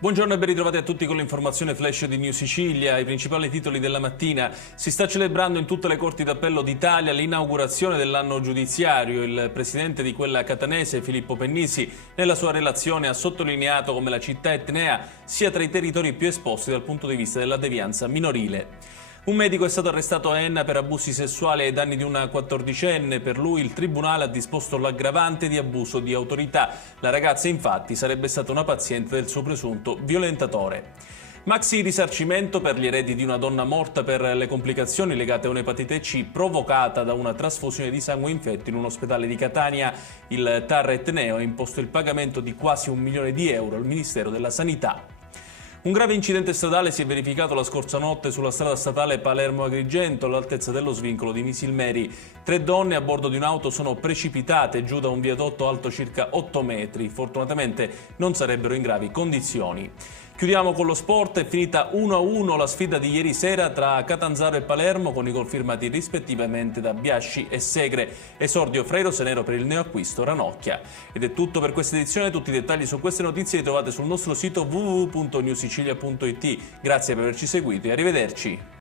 Buongiorno e ben ritrovati a tutti con l'informazione flash di New Sicilia. I principali titoli della mattina. Si sta celebrando in tutte le corti d'appello d'Italia l'inaugurazione dell'anno giudiziario. Il presidente di quella catanese, Filippo Pennisi, nella sua relazione ha sottolineato come la città etnea sia tra i territori più esposti dal punto di vista della devianza minorile. Un medico è stato arrestato a Enna per abusi sessuali ai danni di una 14enne. Per lui il tribunale ha disposto l'aggravante di abuso di autorità. La ragazza infatti sarebbe stata una paziente del suo presunto violentatore. Maxi risarcimento per gli eredi di una donna morta per le complicazioni legate a un'epatite C provocata da una trasfusione di sangue infetto in un ospedale di Catania. Il TAR etneo ha imposto il pagamento di quasi 1 milione di euro al Ministero della Sanità. Un grave incidente stradale si è verificato la scorsa notte sulla strada statale Palermo-Agrigento all'altezza dello svincolo di Misilmeri. 3 donne a bordo di un'auto sono precipitate giù da un viadotto alto circa 8 metri. Fortunatamente non sarebbero in gravi condizioni. Chiudiamo con lo sport. È finita 1-1 la sfida di ieri sera tra Catanzaro e Palermo con i gol firmati rispettivamente da Biasci e Segre. Esordio fra i rossonero per il neoacquisto Ranocchia. Ed è tutto per questa edizione. Tutti i dettagli su queste notizie li trovate sul nostro sito www.newsicilia.it. Grazie per averci seguito e arrivederci.